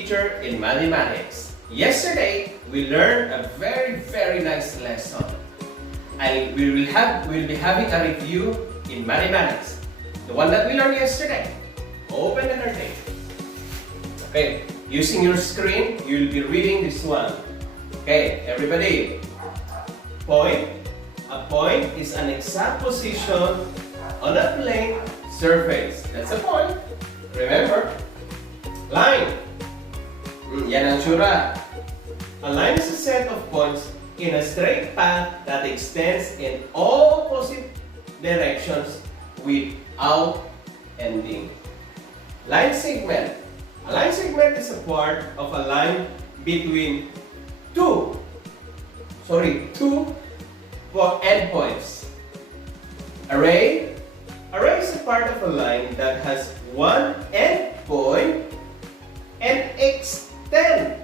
teacher in mathematics. Yesterday, we learned a very nice lesson. We'll be having a review in mathematics. The one that we learned yesterday. Open the curtain. Okay, using your screen, you'll be reading this one. Okay, everybody. Point. A point is an exact position on a plane surface. That's a point. Remember? Line. Yan ang tsura. A line is a set of points in a straight path that extends in all opposite directions without ending. Line segment. A line segment is a part of a line between two endpoints. Array. Array is a part of a line that has one endpoint and extend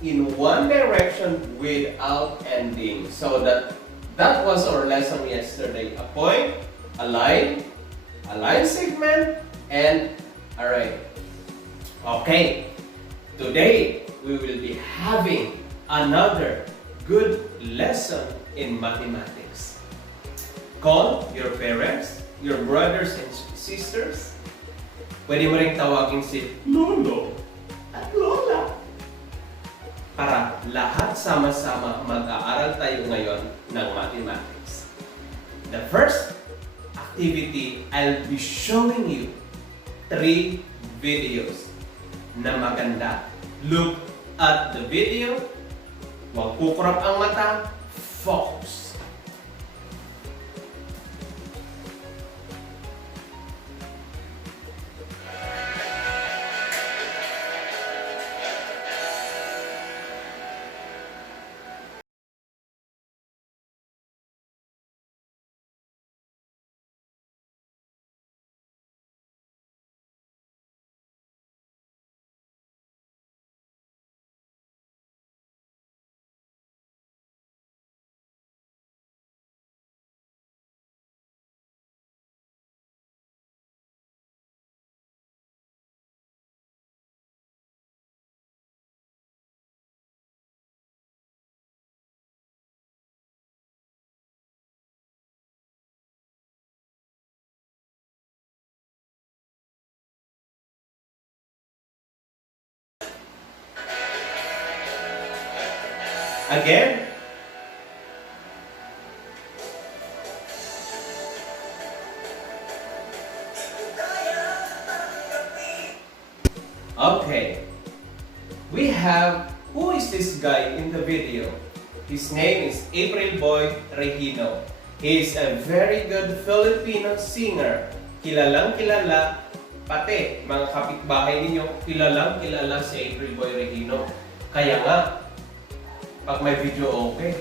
in one direction without ending. So that was our lesson yesterday. A point, a line segment, and array. Okay, today we will be having another good lesson in mathematics. Call your parents, your brothers and sisters. Pwede mo rin tawagin si Lolo at Lola. Para lahat sama-sama mag-aaral tayo ngayon ng mathematics. The first activity, I'll be showing you 3 videos na maganda. Look at the video. Huwag kukurap ang mata. Focus. Again. Okay. We have, who is this guy in the video? His name is April Boy Regino. He is a very good Filipino singer. Kilalang kilala, pati mga kapitbahay ninyo, kilalang kilala si April Boy Regino. Kaya nga, pag may video okay,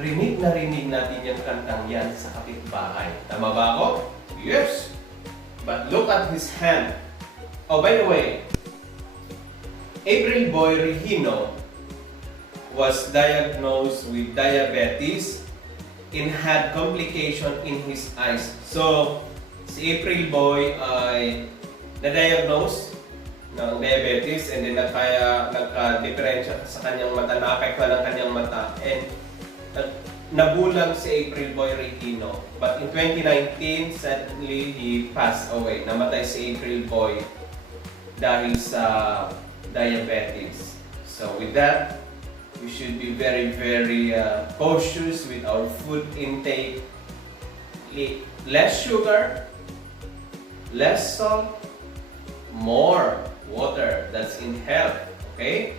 rinig na rinig natin yung kantang yan sa kapitbahay. Tama ba ako? Yes! But look at his hand. Oh, by the way, April Boy Regino was diagnosed with diabetes and had complication in his eyes. So, si April Boy ay na-diagnose ng diabetes and then nagka-diferensya sa kanyang mata, naapektuhan ng kanyang mata, and nabulag si April Boy Regino. But in 2019, sadly, he passed away. Namatay si April Boy dahil sa diabetes. So with that, we should be very cautious with our food intake. Less sugar, less salt, more water. That's in health. Okay?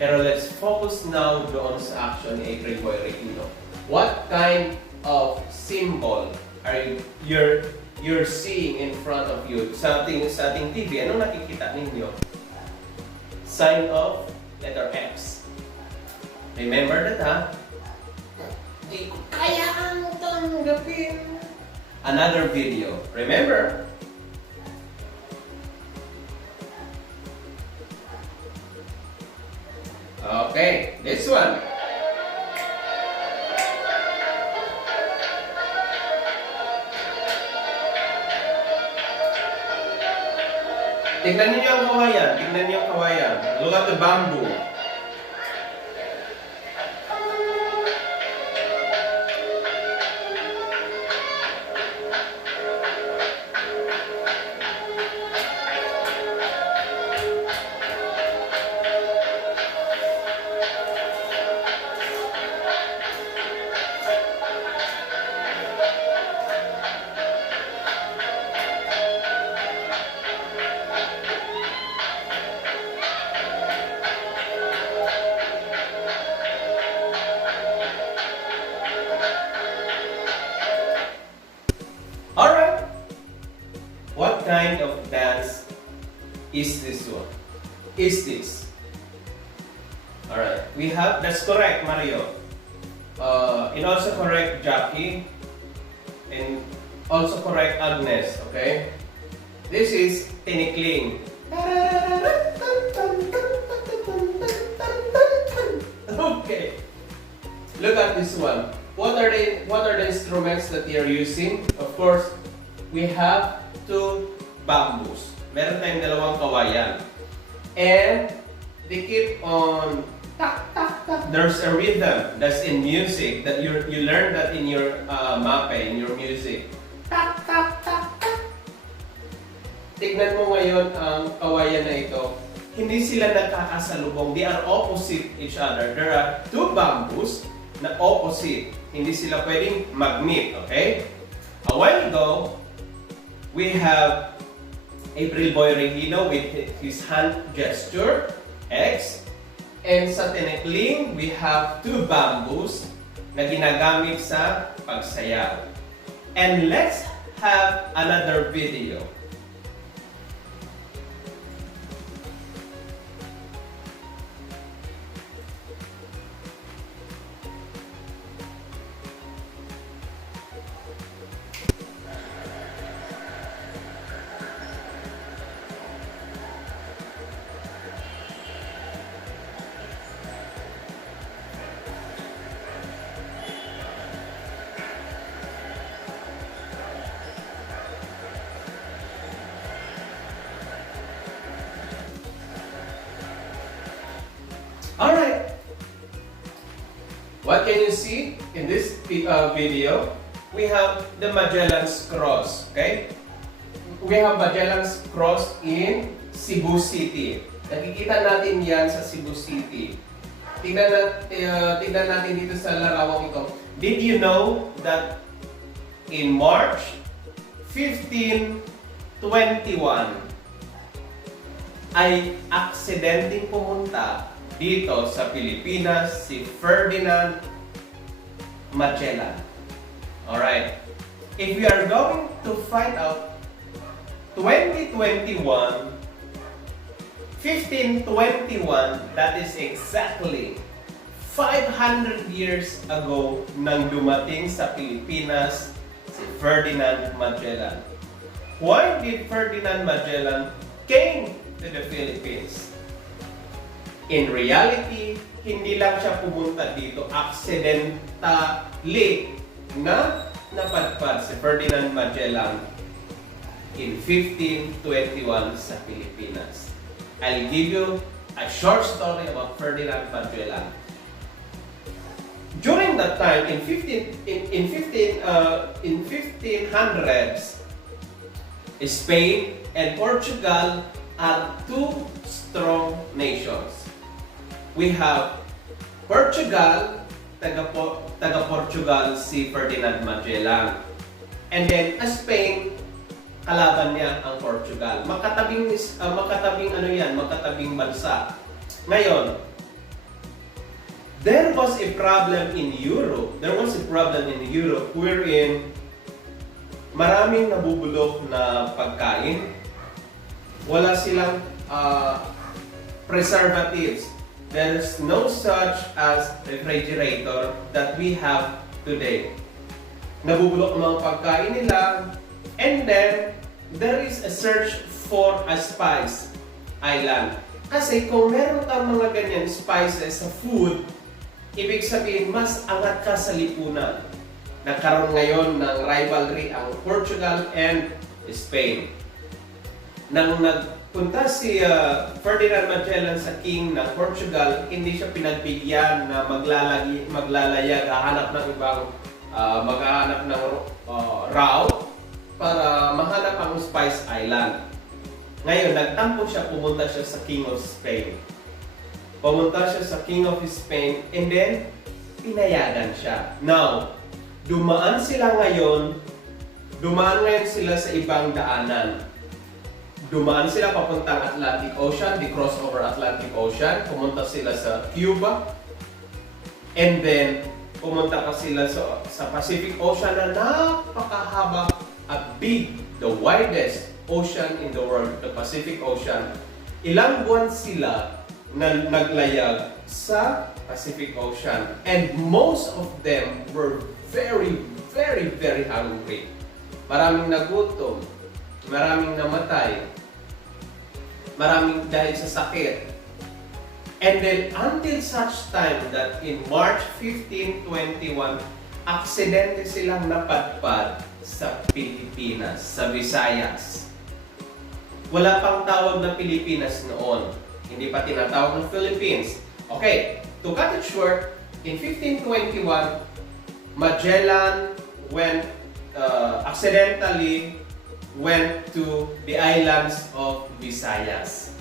Pero let's focus now doon sa action ni April Boy Regino. What kind of symbol are you're seeing in front of you? Sa ating TV, ano nakikita ninyo? Sign of letter X. Remember that, ha? Di ko kaya ang tanggapin. Another video. Remember? Okay, this one. Tingnan niyo ang kawayan. Tingnan niyo ang kawayan. Look at the bamboo. Alright, what kind of dance is this one? Is this? Alright, we have, that's correct, Mario. And also correct, Jackie. And also correct, Agnes, okay? This is tinikling. Okay, look at this one. What are the instruments that you're using? Of course, we have two bamboos. Meron tayong dalawang kawayan. And they keep on tak tak tak. There's a rhythm that's in music that you learn that in your mape, in your music. Tak tak tak tak. Tignan mo ngayon ang kawayan na ito. Hindi sila nagkakasalubong. They are opposite each other. There are two bamboos na opposite. Hindi sila pwedeng mag-meet, okay? A while ago, we have April Boy Regino with his hand gesture, X. And sa tinikling, we have two bamboos na ginagamit sa pagsayaw. And let's have another video. Alright, what can you see in this video? We have the Magellan's Cross, okay? We have Magellan's Cross in Cebu City. Nakikita natin yan sa Cebu City. Tingnan natin dito sa larawang ito. Did you know that in March 1521 ay aksidenteng pumunta dito sa Pilipinas si Ferdinand Magellan. Alright. If we are going to find out 1521, that is exactly 500 years ago nang dumating sa Pilipinas si Ferdinand Magellan. Why did Ferdinand Magellan came to the Philippines? In reality, hindi lang siya pumunta dito accidentally na napadpad si Ferdinand Magellan in 1521 sa Pilipinas. I'll give you a short story about Ferdinand Magellan. During that time, in 1500s, Spain and Portugal are two strong nations. We have Portugal, taga-Portugal si Ferdinand Magellan. And then Spain, kalaban niya ang Portugal. Magkatabing bansa. Ngayon, there was a problem in Europe. Wherein maraming nabubulok na pagkain. Wala silang preservatives. There's no such as refrigerator that we have today. Nabubulok ang mga pagkain nila. And then, there is a search for a spice island. Kasi kung meron kang mga ganyan spices sa food, ibig sabihin, mas angat ka sa lipunan. Nagkaroon ngayon ng rivalry ang Portugal and Spain. Nang punta si Ferdinand Magellan sa king ng Portugal, hindi siya pinagbigyan na maglalayag, hahanap ng ibang maghahanap ng route para mahanap ang Spice Island. Ngayon, nagtampo siya, pumunta siya sa King of Spain. Pumunta siya sa King of Spain and then pinayagan siya. Now, dumaan ngayon sila sa ibang daanan. Dumaan sila papuntang Atlantic Ocean, di cross over Atlantic Ocean, pumunta sila sa Cuba, and then pumunta pa sila sa Pacific Ocean na napakahaba, the widest ocean in the world, the Pacific Ocean. Ilang buwan sila na naglayag sa Pacific Ocean, and most of them were very, very, very hungry. Maraming nagutom, maraming namatay, maraming dahil sa sakit. And then until such time that in March 1521, aksidente silang napadpad sa Pilipinas, sa Visayas. Wala pang tawag na Pilipinas noon. Hindi pa tinatawag ng Philippines. Okay, to cut it short, in 1521, Magellan accidentally went to the islands of Visayas.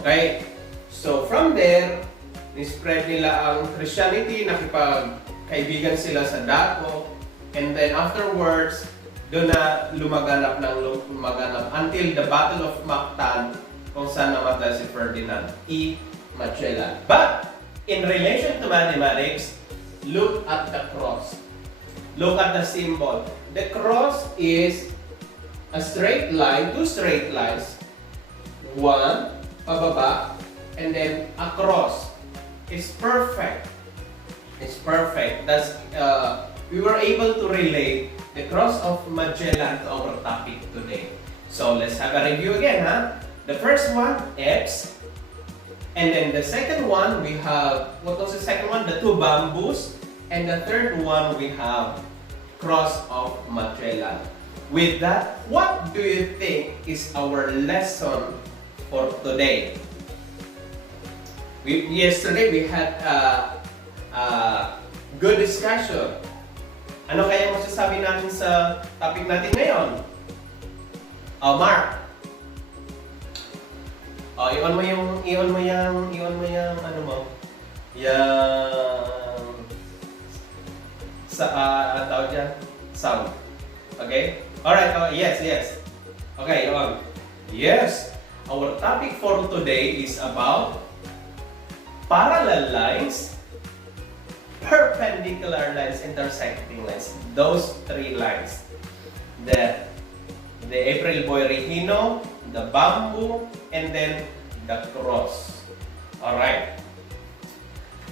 Okay? So from there, ni-spread nila ang Christianity, nakipagkaibigan sila sa Daco, and then afterwards, doon na lumaganap until the Battle of Mactan, kung saan namatay si Ferdinand E. Magellan. But, in relation to mathematics, look at the cross. Look at the symbol. The cross is a straight line, two straight lines, one pababa, and then across. It's perfect. It's perfect. That's we were able to relate the cross of Magellan to our topic today. So let's have a review again, huh? The first one, X, and then the second one we have, what was the second one? The two bamboos, and the third one we have cross of Magellan. With that, what do you think is our lesson for today? Yesterday we had a good discussion. Ano kaya masasabi natin sa topic natin ngayon? Mark. Iwan mo yung ano mo. Yung sa tawag dyan, sound. Okay? Alright, yes. Okay, yes. Our topic for today is about parallel lines, perpendicular lines, intersecting lines. Those three lines. The April Boy Regino, the bamboo, and then the cross. Alright.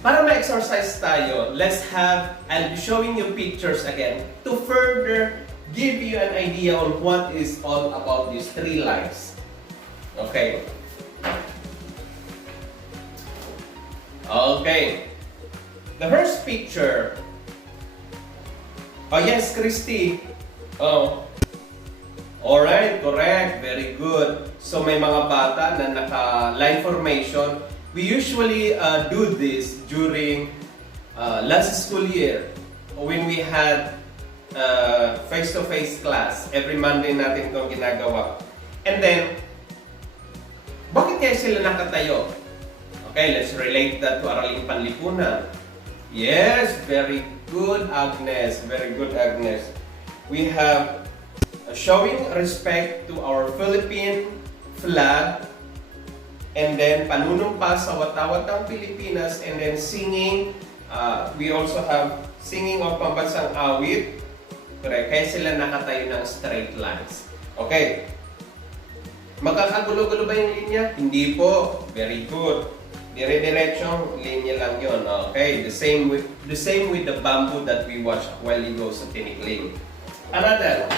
Para ma-exercise tayo, I'll be showing you pictures again to further give you an idea on what is all about these three lines. Okay. Okay. The first picture. Oh yes, Christy. Oh. Alright, correct. Very good. So may mga bata na naka-line formation. We usually do this during last school year when we had face-to-face class. Every Monday natin itong ginagawa. And then, bakit kaya sila nakatayo? Okay, let's relate that to Araling Panlipunan. Yes, very good, Agnes. Very good, Agnes. We have showing respect to our Philippine flag, and then panunumpa sa watawatang Pilipinas, and then singing. We also have singing of pambansang awit. Correct. Kaya sila nakatayo ng straight lines. Okay. Magkakagulo-gulo ba yung linya? Hindi po. Very good. Dire-diretsong linya lang yon. Okay. The same with the bamboo that we watched a while ago sa Tinikling. Another.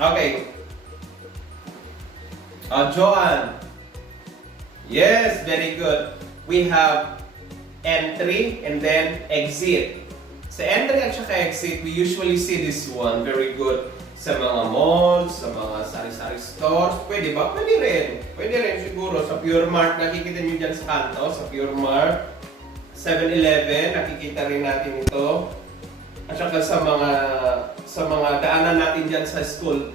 Okay. Joanne. Yes, very good. We have entry and then exit. Sa entry at saka exit, we usually see this one. Very good. Sa mga malls, sa mga sari-sari stores, pwede ba? Pwede rin. Pwede rin siguro. Sa Pure Mart, nakikita nyo dyan sa kanto, sa Pure Mart. 7-Eleven, nakikita rin natin ito. At saka sa mga daanan natin dyan sa school.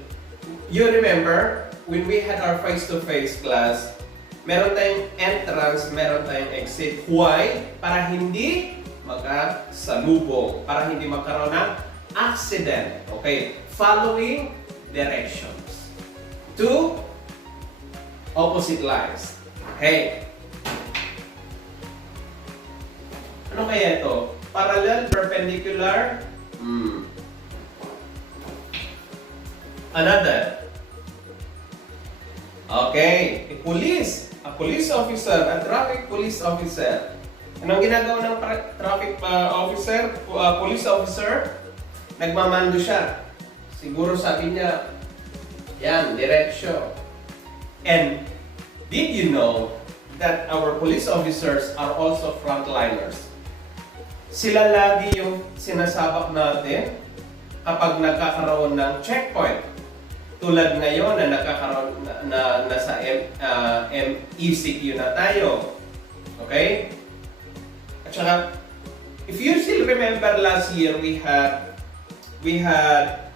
You remember, when we had our face-to-face class, meron tayong entrance, meron tayong exit. Why? Para hindi magkasalubong, para hindi magkaroon ng accident. Okay? Following directions. 2 opposite lines. Okay? Ano kaya ito? Parallel, perpendicular. Another. Okay. A police officer, a traffic police officer. Anong ginagawa ng traffic officer, police officer? Nagmamando siya. Siguro sabi niya, yan, diretsyo. And did you know that our police officers are also frontliners? Sila lagi yung sinasabak natin kapag nagkakaroon ng checkpoint. Tulad ngayon na nagkakaroon na nasa ECQ na tayo. Okay? At saka, if you still remember last year, we had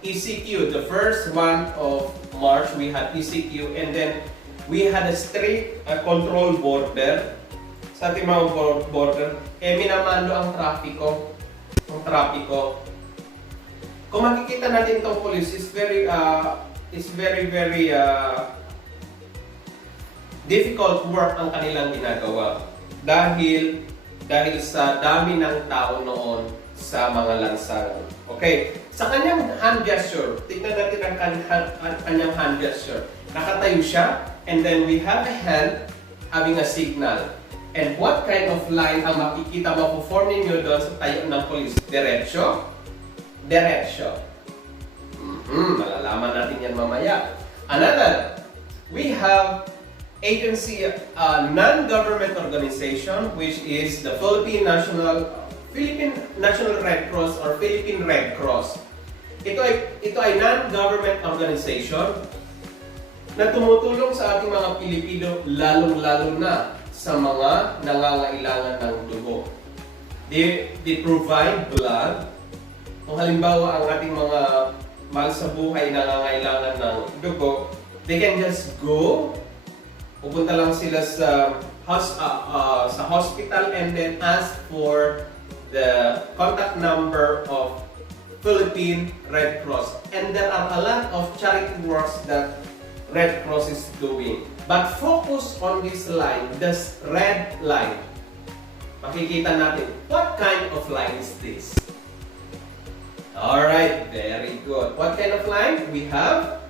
ECQ, the first one of March, we had ECQ, and then we had a strict control border. Sa ating mga border, minamando ang trapiko. Kung makikita natin itong police, is very difficult work ang kanilang ginagawa. Dahil sa dami ng tao noon sa mga lansangan. Okay, sa kanyang hand gesture, tignan natin ang kanyang hand gesture. Nakatayo siya, and then we have a hand having a signal. And what kind of line ang makikita mapo-form ninyo doon sa tayo ng police? Diretsyo? Diretsyo. Malalaman natin yan mamaya. Another, we have agency, non-government organization, which is the Philippine National Red Cross or Philippine Red Cross. Ito ay non-government organization na tumutulong sa ating mga Pilipino, lalong-lalo na sa mga nangangailangan ng dugo. They provide blood. Kung halimbawa ang ating mga mahal sa buhay nangangailangan ng dugo, they can just go, pupunta lang sila sa hospital and then ask for the contact number of Philippine Red Cross. And there are a lot of charity works that Red Cross is doing. But focus on this line, this red line. Makikita natin, what kind of line is this? Alright, very good. What kind of line? We have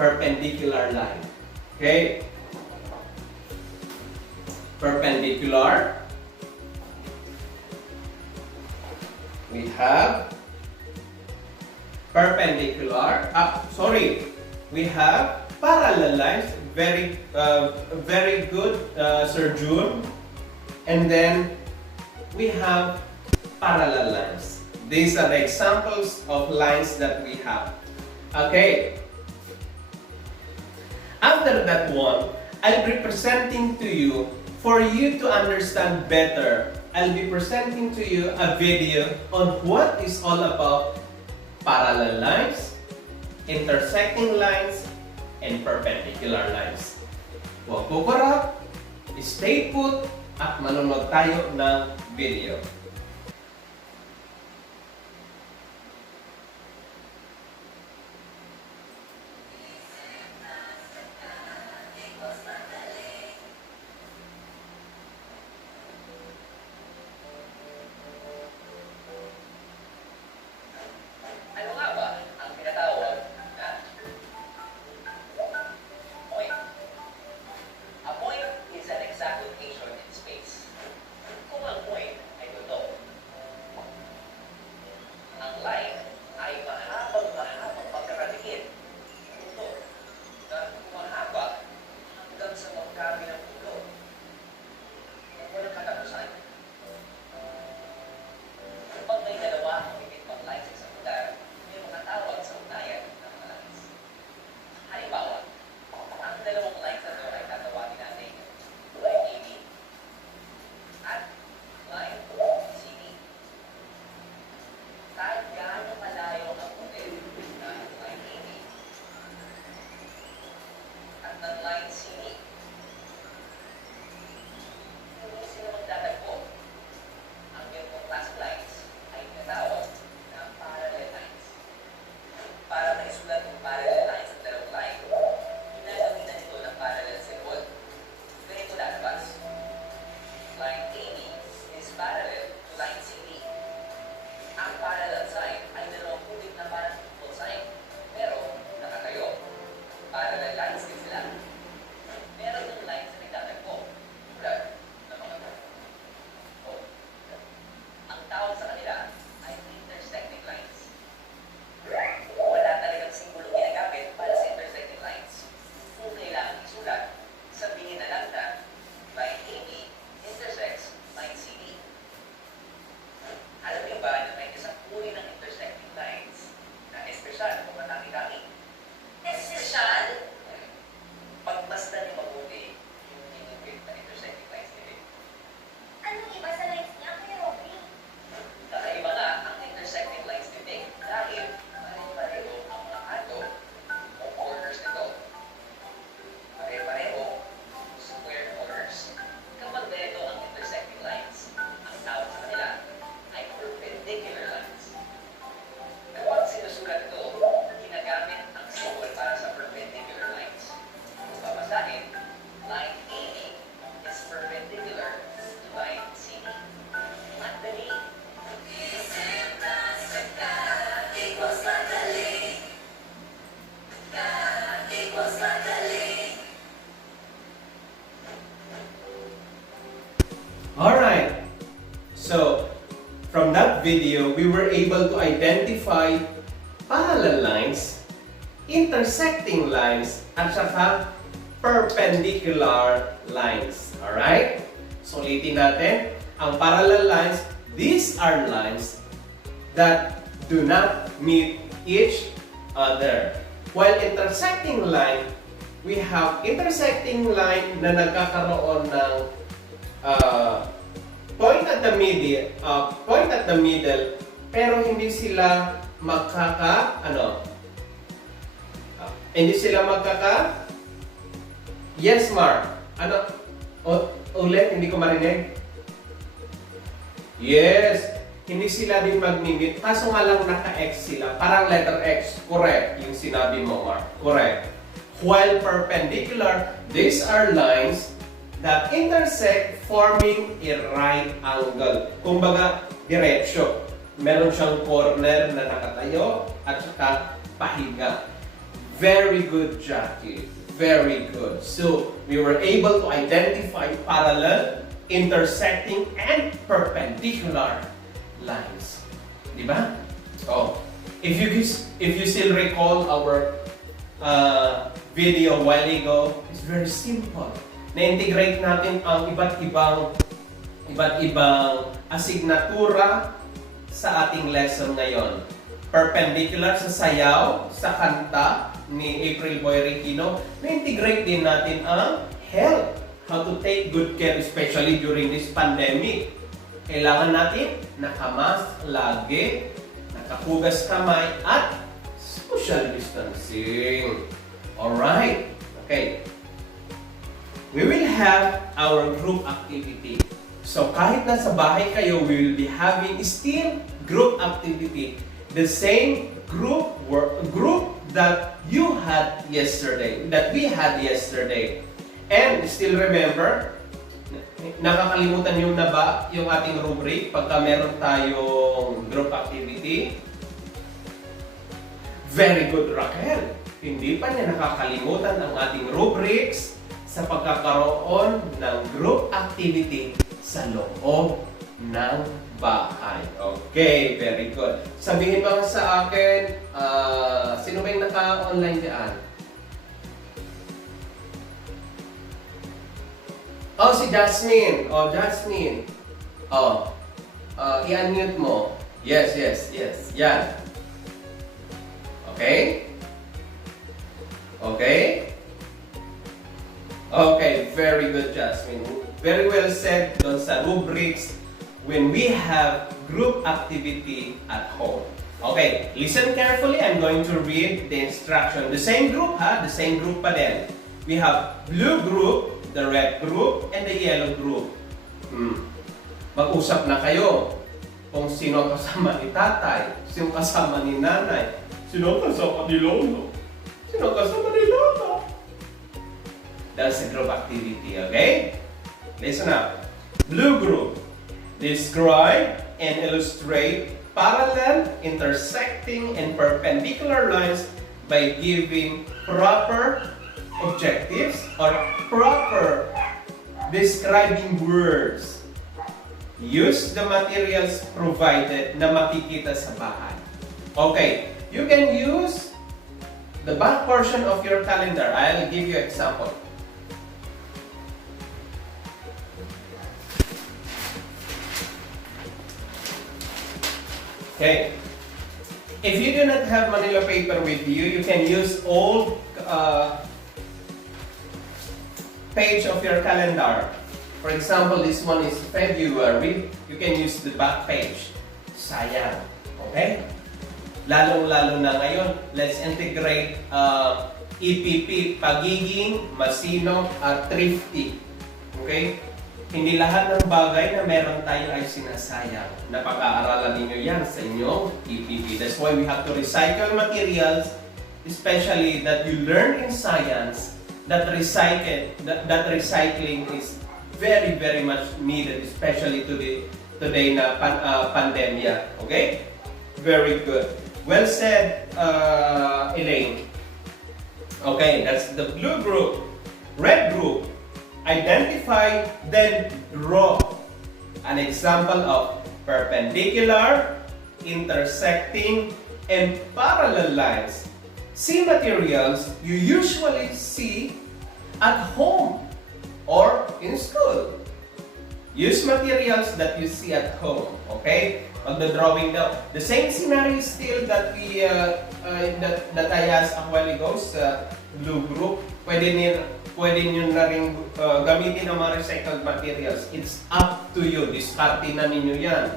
perpendicular line. Okay? Perpendicular. We have perpendicular. We have parallel lines. Very good, Sir June. And then we have parallel lines. These are the examples of lines that we have. Okay. After that one, I'll be presenting to you, for you to understand better, I'll be presenting to you a video on what is all about parallel lines, intersecting lines, and perpendicular lines. Huwag po karap, stay put, at manonood tayo ng video. A point is an exact location in space. Kung ang point ay tutok video, we were able to identify parallel lines, intersecting lines, at saka perpendicular lines. Alright? So, ulitin natin. Ang parallel lines, these are lines that do not meet each other. While intersecting line, we have intersecting line na nagkakaroon ng point at the middle, pero hindi sila yes, Mark. Ulit, hindi ko marinig. Yes, hindi sila din magmimit. Kaso nga lang naka-X sila. Parang letter X. Correct, yung sinabi mo, Mark. Correct. While perpendicular, these are lines that intersect forming a right angle. Kumbaga, diretsyo. Meron siyang corner na nakatayo at saka pahiga. Very good, Jackie. Very good. So, we were able to identify parallel, intersecting, and perpendicular lines. Diba? Oh, if you still recall our video a while ago, it's very simple. Na-integrate natin ang iba't ibang asignatura sa ating lesson ngayon. Perpendicular sa sayaw, sa kanta ni April Boy Regino, na-integrate din natin ang health. How to take good care, especially during this pandemic. Kailangan natin nakamask lagi, nakahugas kamay, at social distancing. Alright? Okay. We will have our group activity. So kahit nasa bahay kayo, we will be having still group activity. The same group that you had yesterday, that we had yesterday. And still remember, nakakalimutan nyo na ba yung ating rubric pagka meron tayong group activity? Very good, Raquel. Hindi pa niya nakakalimutan ang ating rubrics sa pagkakaroon ng group activity sa loob ng bahay. Okay, very good. Sabihin mo sa akin, sino ba yung naka-online dyan? Oh, si Jasmine. Oh, Jasmine. Oh, i-unmute mo. Yes. Yan. Okay? Okay, very good, Jasmine. Very well said doon sa rubrics when we have group activity at home. Okay, listen carefully. I'm going to read the instruction. The same group, The same group pa din. We have blue group, the red group, and the yellow group. Mag-usap na kayo kung sino kasama ni tatay, sino kasama ni nanay, sino kasama ni lolo, sino kasama ni lola. That's a group activity, okay? Listen up. Blue group. Describe and illustrate parallel, intersecting, and perpendicular lines by giving proper objectives or proper describing words. Use the materials provided na makikita sa bahay. Okay, you can use the back portion of your calendar. I'll give you example. Okay. If you do not have Manila paper with you, you can use old page of your calendar. For example, this one is February. You can use the back page. Sayang. Okay? Lalong-lalo na ngayon, let's integrate EPP, pagiging masinop at thrifty. Okay? Hindi lahat ng bagay na meron tayo ay sinasayang. Napag-aaralan ninyo yan sa inyong EPP. That's why we have to recycle materials, especially that you learn in science that recycling is very, very much needed, especially today na pandemya. Okay? Very good. Well said, Elaine. Okay, that's the blue group. Red group. Identify, then draw an example of perpendicular, intersecting, and parallel lines. See materials you usually see at home or in school. Use materials that you see at home, okay? Pag-drawing daw. The same scenario still that we that I asked a while ago sa blue group. Pwede nyo na rin gamitin ang mga recycled materials. It's up to you. Discarte na ninyo yan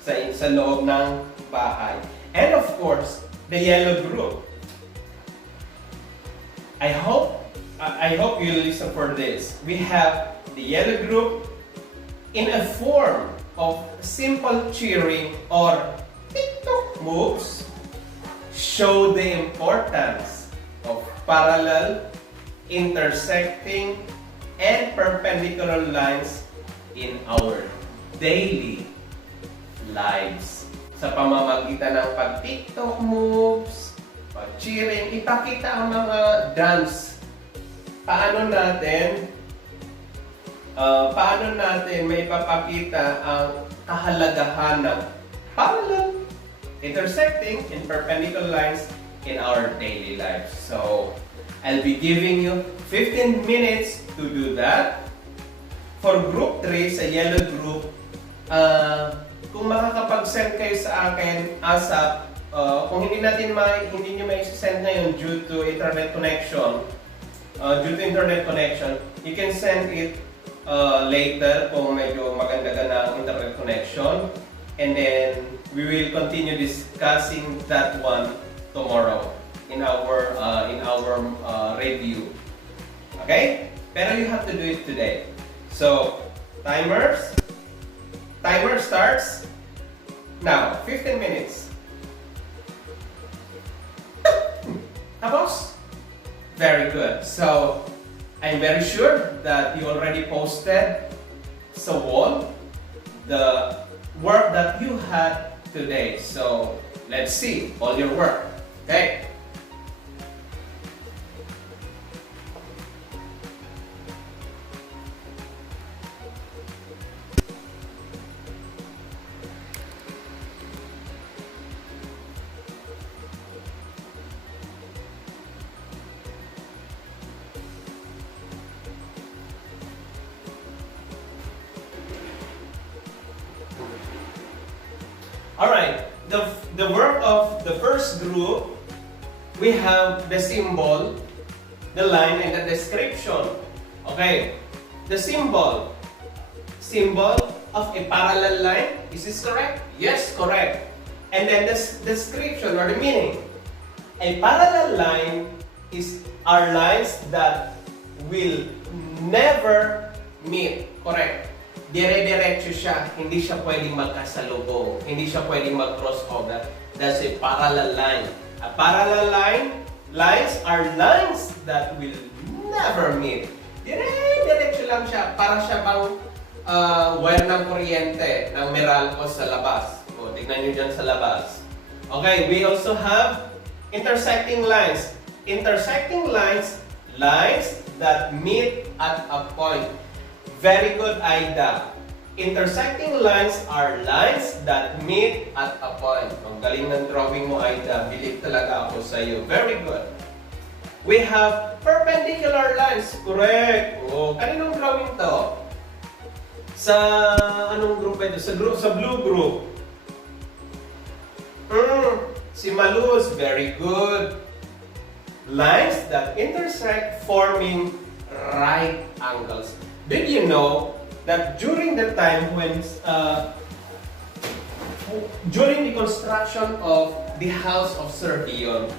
sa loob ng bahay. And of course, the yellow group. I hope you listen for this. We have the yellow group in a form of simple cheering or TikTok moves. Show the importance of parallel, intersecting, and perpendicular lines in our daily lives. Sa pamamagitan ng pag-TikTok moves, pag-cheering, ipakita ang mga dance. Paano natin may papakita ang kahalagahan ng parallel, intersecting, and perpendicular lines in our daily lives. So, I'll be giving you 15 minutes to do that. For group 3, sa yellow group, kung makakapag-send kayo sa akin ASAP, kung hindi nyo mai-send ngayon due to internet connection, you can send it later kung medyo maganda ka ng internet connection, and then we will continue discussing that one tomorrow in our review. Okay? Pero you have to do it today. So, timer starts now. 15 minutes. Tapos? Very good. So, I'm very sure that you already posted sa wall the work that you had today. So, let's see all your work. Okay? Alright, the work of the first group, we have the symbol, the line, and the description. Okay, the symbol of a parallel line, is this correct? Yes, correct. And then the description or the meaning. A parallel line are lines that will never meet, correct? Dire-diretso siya, hindi siya pwedeng magkasalubong, hindi siya pwedeng mag-crossover. That's a parallel line. A parallel lines are lines that will never meet. Dire-diretso lang siya, para siya bang wire ng kuryente ng Meralco sa labas. O, tignan nyo dyan sa labas. Okay, we also have intersecting lines. Intersecting lines that meet at a point. Very good, Aida. Intersecting lines are lines that meet at a point. Ang galing ng drawing mo, Aida. Believe talaga ako sa iyo. Very good. We have perpendicular lines. Correct. Oh, kaninong drawing to? Sa anong group ito? Sa blue group. Si Maluz. Very good. Lines that intersect forming right angles. Did you know that during the time when, during the construction of the House of Sir Dion,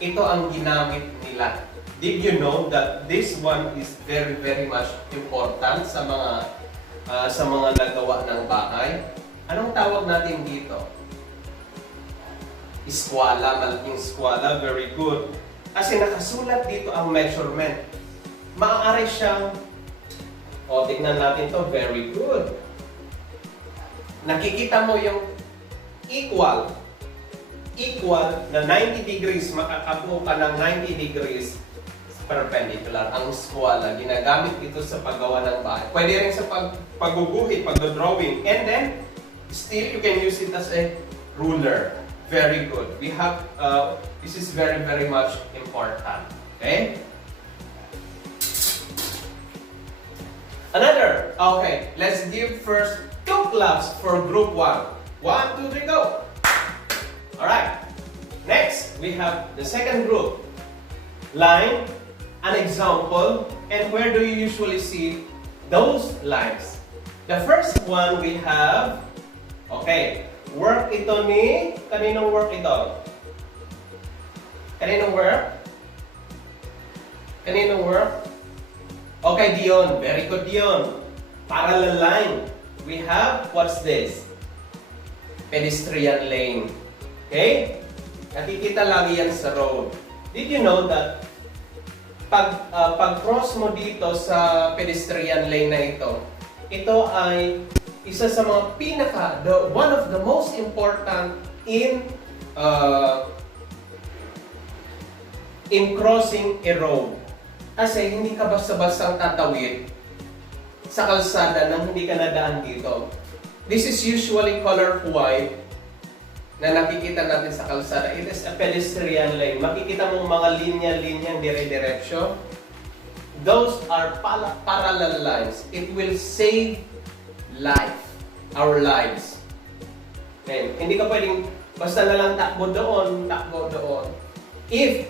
ito ang ginamit nila. Did you know that this one is very, very much important sa mga nagawa ng bahay? Anong tawag natin dito? Eskwala, malaking eskwala, very good. Kasi nakasulat dito ang measurement. Maaari siyang tingnan natin to, very good. Nakikita mo yung equal na 90 degrees, makakabuo ka ng 90 degrees perpendicular. Ang skwala, ginagamit ito sa paggawa ng bahay. Pwede rin sa pagguguhit, pag-drawing. And then, Still, you can use it as a ruler. Very good. We have, this is very, very much important. Okay? Another. Okay, let's give first 2 claps for group 1. 1, 2, 3, go! Alright. Next, we have the second group. Line, an example, and where do you usually see those lines? The first one we have, okay, work ito ni, kaninong work ito? Kaninong work? Kaninong work? Okay, Dion. Very good, Dion. Parallel line. We have, what's this? Pedestrian lane. Okay? Nakikita lagi yan sa road. Did you know that pag-cross mo dito sa pedestrian lane na ito ay isa sa mga one of the most important in crossing a road. Kasi hindi ka basta-basta tatawid sa kalsada nang hindi ka nadaan dito. This is usually color white na nakikita natin sa kalsada. It is a pedestrian lane. Makikita mong mga linya-linyang dire-diretso. Those are parallel lines. It will save our lives. Okay. Hindi ka pwedeng basta na lang takbo doon. If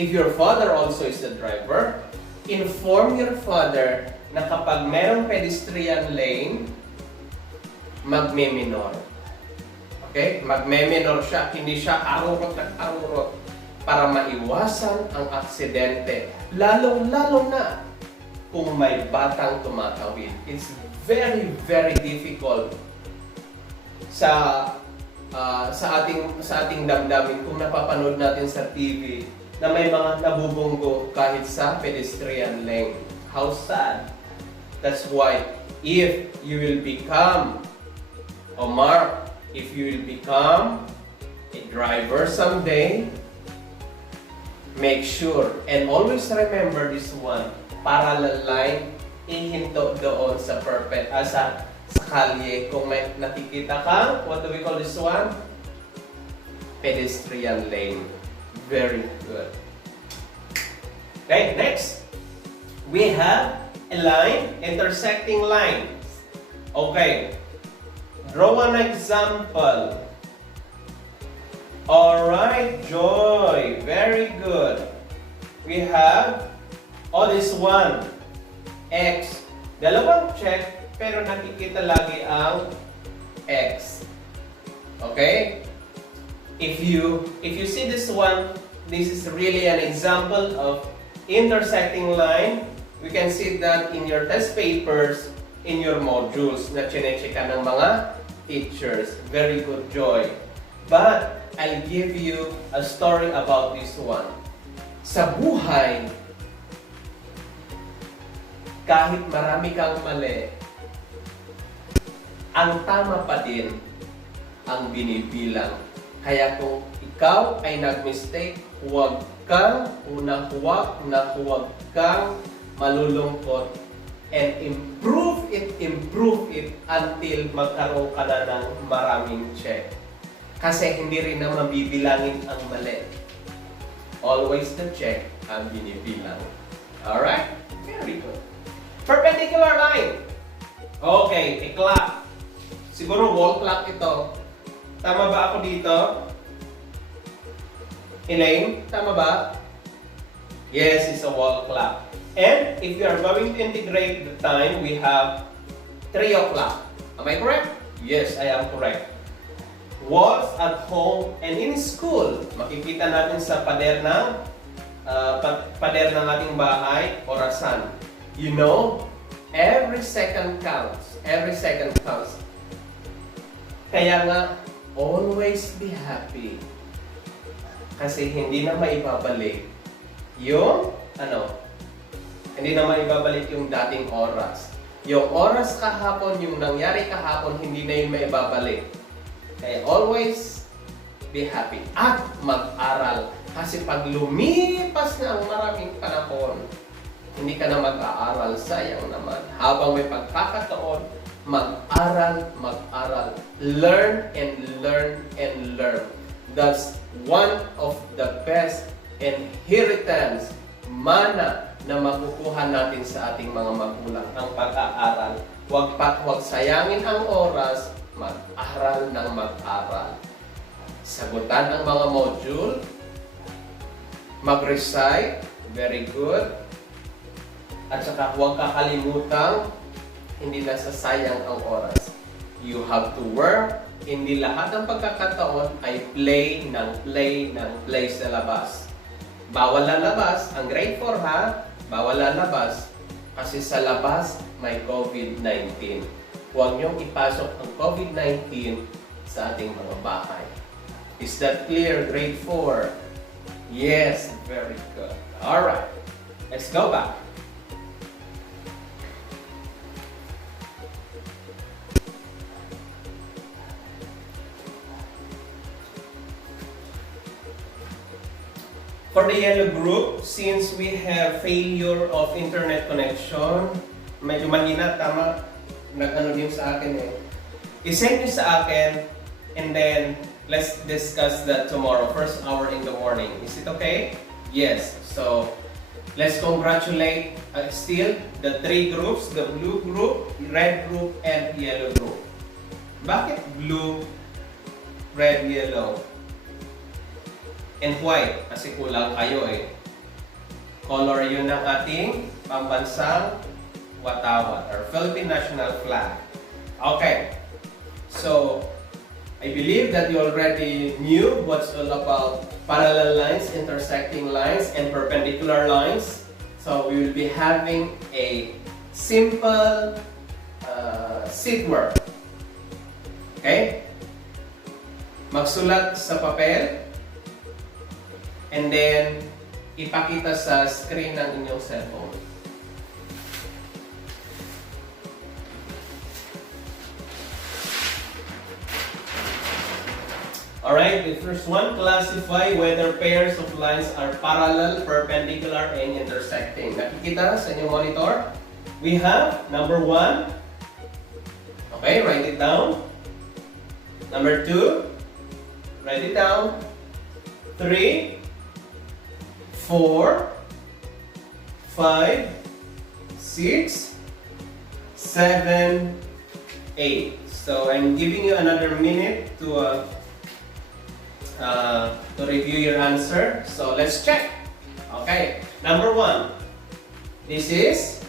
your father also is the driver, inform your father na kapag merong pedestrian lane, magme-minor. Okay? Magme-minor siya, hindi siya arurot para maiwasan ang aksidente. Lalong-lalo na kung may batang tumatawid. It's very, very difficult sa ating damdamin kung napapanood natin sa TV na may mga nabubunggo kahit sa pedestrian lane. How sad. That's why if you will become if you will become a driver someday, make sure and always remember this one, parallel line, ihinto doon sa sa kalye. Kung may nakikita kang, what do we call this one? Pedestrian lane. Very good. Okay, next. We have a line, intersecting lines. Okay. Draw an example. Alright, Joy. Very good. We have, this one. X. Dalawang check, pero nakikita lagi ang X. Okay? If you see this one, this is really an example of intersecting line. We can see that in your test papers, in your modules na chine-checkan ng mga teachers. Very good, Joy. But I'll give you a story about this one. Sa buhay, kahit marami kang mali, ang tama pa din ang binibilang. Kaya kung ikaw ay nag-mistake, huwag kang malulungkot, and improve it until magkaroon ka na ng maraming check. Kasi hindi rin na mabibilangin ang mali. Always the check ang binibilang. Alright? Very good. Perpendicular line. Okay, a clock. Siguro wall clock ito. Tama ba ako dito? Elaine, tama ba? Yes, it's a wall clock. And if you are going to integrate the time, we have 3 o'clock. Am I correct? Yes, I am correct. Walls at home and in school. Makikita natin sa pader ng ating bahay, orasan. You know, every second counts. Every second counts. Kaya nga, always be happy. Kasi hindi na maibabalik yung hindi na maibabalik yung dating oras. Yung oras kahapon, yung nangyari kahapon, hindi na yun maibabalik. Kaya always be happy at mag-aral. Kasi pag lumipas na ang maraming panahon, hindi ka na mag-aaral, sayang naman. Habang may pagkakataon, Mag-aral, mag-aral. Learn and learn and learn. That's one of the best inheritance, mana na makukuha natin sa ating mga magulang, ang pag-aaral. Huwag sayangin ang oras, mag-aral ng mag-aral. Sagutan ang mga module, mag-recite, very good. At saka huwag kakalimutan, hindi nasasayang ang oras. You have to work. Hindi lahat ng pagkakataon ay play sa labas. Bawal lalabas, ang grade 4 ha, bawal lalabas. Kasi sa labas may COVID-19. Huwag niyong ipasok ang COVID-19 sa ating mga bahay. Is that clear, grade 4? Yes, very good. Alright, let's go back. For the yellow group, since we have failure of internet connection, medyo mahina, tama, nag-ano din sa akin eh. I-send nyo sa akin, and then let's discuss that tomorrow, first hour in the morning. Is it okay? Yes. So, let's congratulate still the three groups, the blue group, red group, and yellow group. Bakit blue, red, yellow? And white, kasi kulang kayo eh. Color yun ng ating pambansang watawat, or Philippine National Flag. Okay, so I believe that you already knew what's all about parallel lines, intersecting lines, and perpendicular lines. So we will be having a simple seat work. Okay? Magsulat sa papel, and then ipakita sa screen ng inyong cellphone. Alright, the first one, classify whether pairs of lines are parallel, perpendicular, and intersecting. Nakikita sa inyong monitor? We have number 1. Okay, write it down. Number 2. Write it down. 3. 4, 5, 6, 7, 8. So I'm giving you another minute to review your answer. So let's check. Okay, number 1. This is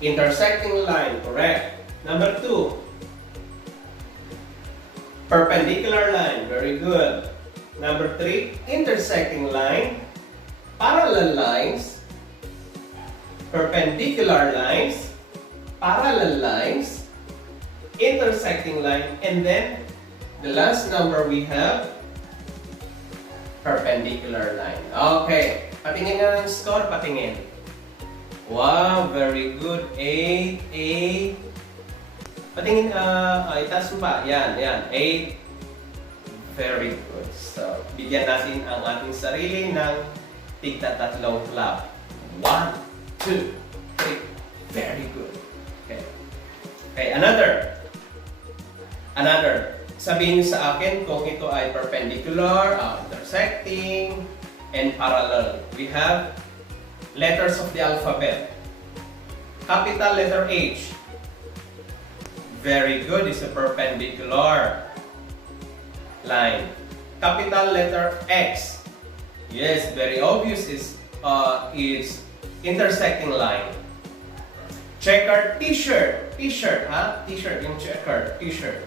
intersecting line, correct? Number 2. Perpendicular line, very good. Number 3, intersecting line, parallel lines, perpendicular lines, parallel lines, intersecting line, and then the last number we have, perpendicular line. Okay, patingin na ng score, patingin. Wow, very good. 8, 8. Patingin, itaas mo pa. Yan, 8. Very good. So, bigyan natin ang ating sarili ng tigta-tatlong clap. 1, 2, 3. Very good. Okay. Okay, another. Sabihin niyo sa akin kung ito ay perpendicular, intersecting, and parallel. We have letters of the alphabet. Capital letter H. Very good. It's a perpendicular line. Capital letter X. Yes, very obvious. Is intersecting line. Checkered T-shirt. T-shirt, ha? T-shirt, yung checkered T-shirt.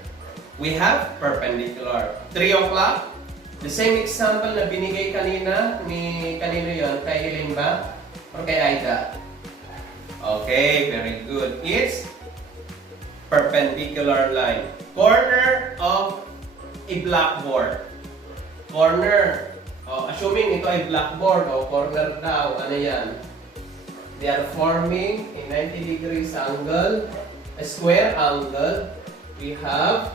We have perpendicular. 3 o'clock. The same example na binigay kanina ni kanino yon? Kay Elaine ba? Or kay Aida? Okay, very good. It's perpendicular line. Corner of a blackboard. Corner. Assuming ito ay blackboard o corner daw, ano yan? They are forming a 90 degrees angle, a square angle. We have.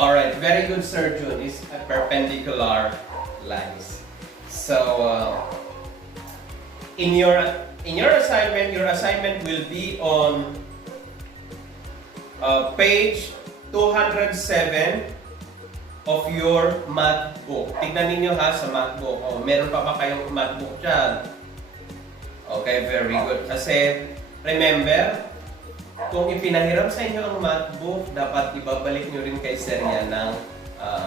Alright, very good, Sir Jun. Is a perpendicular lines. So, In your assignment will be on page 207 of your math book. Tignan ninyo ha sa math book. Oh, meron pa ba kayong math book dyan? Okay, very good. Kasi, remember, kung ipinahiram sa inyo ang math book, dapat ibabalik nyo rin kay Sir yan ng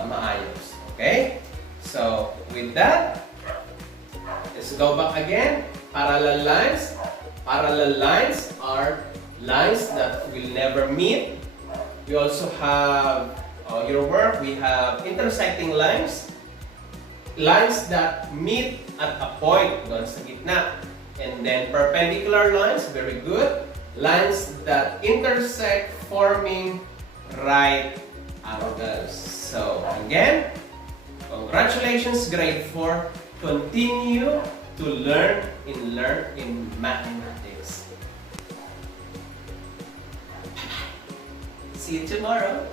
maayos. Okay? So, with that, let's go back again. Parallel lines. Parallel lines are lines that will never meet. We also have your work. We have intersecting lines. Lines that meet at a point, doon sa gitna. And then perpendicular lines, very good. Lines that intersect forming right angles. So again, congratulations grade 4. Continue to learn in mathematics. See you tomorrow.